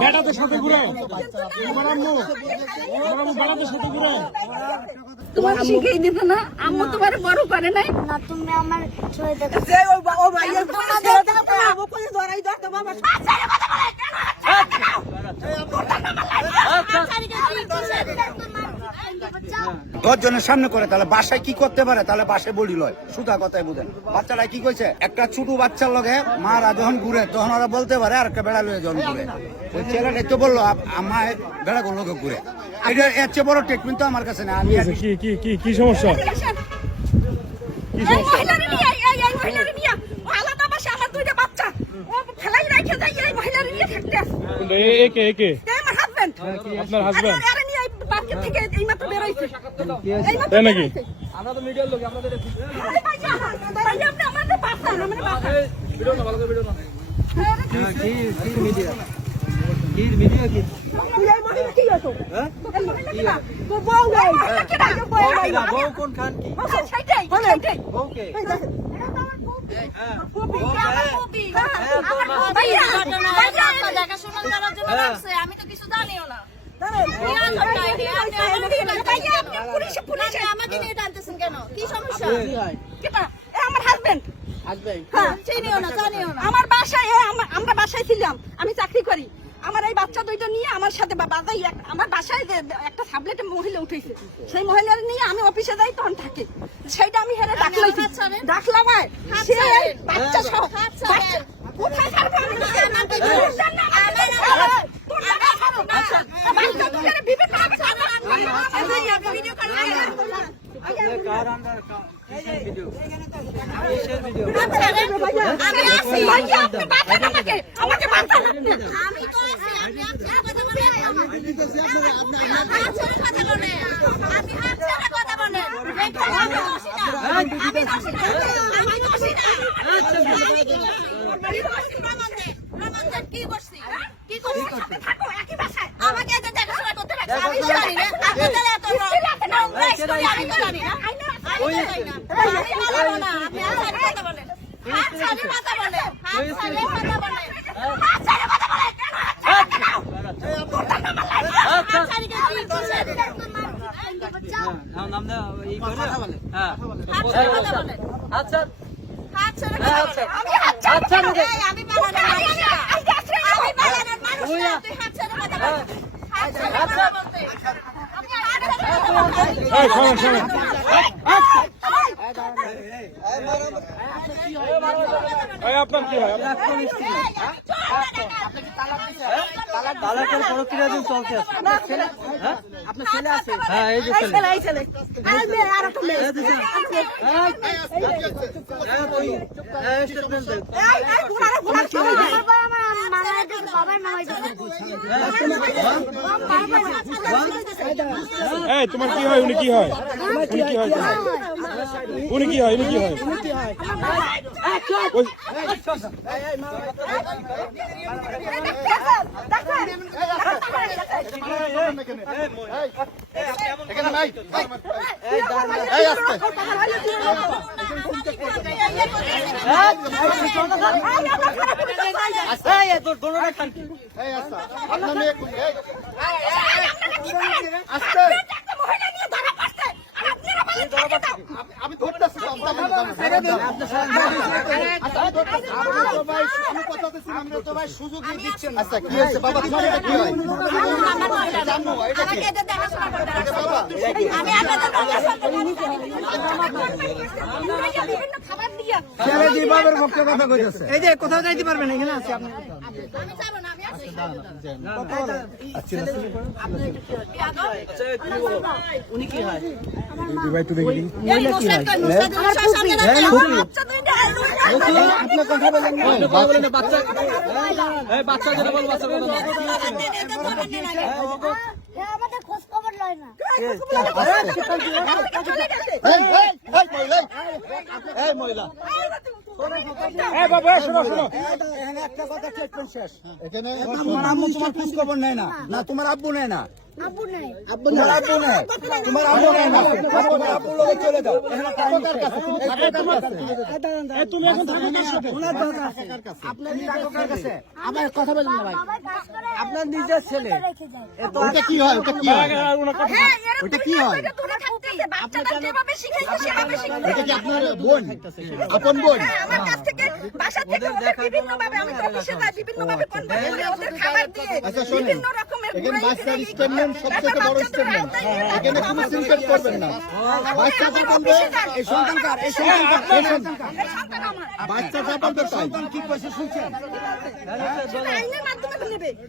বেটাদের সাথে ঘুরে বেটাদের সাথে ঘুরে তোমার শিখেই দিত না আম্মু তোমার বড় করে নাই না তুমি আমার ছয় দেখো যে ও ভাইয়ের ধরাই দাও তো বাবা দশজনের সামনে করে তাহলে বাসায় কি করতে পারে, তাহলে বাসায় বলি লয় সুতা কথায় বুঝেন। বাচ্চারা কি কইছে, একটা ছোট বাচ্চার লগে মারা যখন ঘুরে তখন ওরা বলতে পারে আর একটা বেড়া লয়ে যখন ঘুরে। ওই ছেলেটা তো বললো আমার বেড়া কোন লোকে ঘুরে, এটা এর চেয়ে বড় ট্রিটমেন্ট তো আমার কাছে না। আমি কি সমস্যা? আপনার হাজবেন্ড তাই নাকি? আমরা তো মিডিয়ার লোক, আপনাদের আমি তো কিছু জানিও না। আমাকে নিয়ে টানতেছেন কেন? কি সমস্যা? আমার হাজবেন্ড আমার বাসায়, আমরা বাসায় ছিলাম, আমি চাকরি করি। আমার এই বাচ্চা দুইটা নিয়ে আমার সাথে আমার বাসায় একটা সাবলেটে মহিলা উঠেছে, সেই মহিলার নিয়ে আমি অফিসে যাই, তখন থাকে সেইটা আমি হেরে ডাকলাম সে বাচ্চা সহ কোথায় ছাড়বো আমি? আপনার কি হয়? তালাকের প্রক্রিয়া দিন চলছে। আপনার ছেলে আছে? হ্যাঁ, এই যে ছেলে। তোমার কি হয়? উনি কি হয়? উনি কি হয়? আমি ধরতেছি সুযোগ দিচ্ছেন। আচ্ছা কি হয়েছে বাবা? কি হয়? এই যে কোথাও যাইতে পারবেন, এখানে আছে আপনি। উনি কি হয়? আপনার কথা বলেন বাচ্চা যেটা বল, বাচ্চা বল। আমাদের খোঁজ খবর লয় না। মহিলা একটা কথা শেষ। এখানে তোমার আম্মু তোমার খোঁজ খবর নেয় না, না তোমার আব্বু নেয় না। আব্বু নাই। তোমার আব্বু নাই, তোমার আব্বু নাই না, তোমার আব্বুর লগে চলে যাও। তুমি এখন থাকো কার সাথে? ওনার দরকার আছে। আপনার কার কাছে? আমার কথা বলেন না ভাই। বাবা কাজ করে, আপনার নিজের ছেলে। রেখে যায়। ওটা কি হয়? ওটা কি হয়? হ্যাঁ, এরকম ওটা কি হয়? এটা দূরে থাকতেছে। বাচ্চাটা যেভাবে শিখাইছে সেভাবে শিখতে এটা কি হবে। আপনার বোন? আপন বোন? হ্যাঁ, আমার কাছ থেকে বাসা থেকে ওদের বিভিন্নভাবে আমি তো অফিসে যাই বিভিন্নভাবে কনভার্ট করে ওদের খাবার দিয়ে বিভিন্ন রকমের এখানে বাচ্চার স্টেটমেন্ট সবথেকে বড় স্টেটমেন্ট। এখানে কোনো সিনকেট করবেন না। বাচ্চা যা বলবে, এই সন্তানকার, এই সন্তানকার, এই সন্তানকার। এই সন্তান আমার বাচ্চা যা বলবে তাই। সন্তান কি কইছে শুনছেন? সেটা আইনের মাধ্যমে নেবে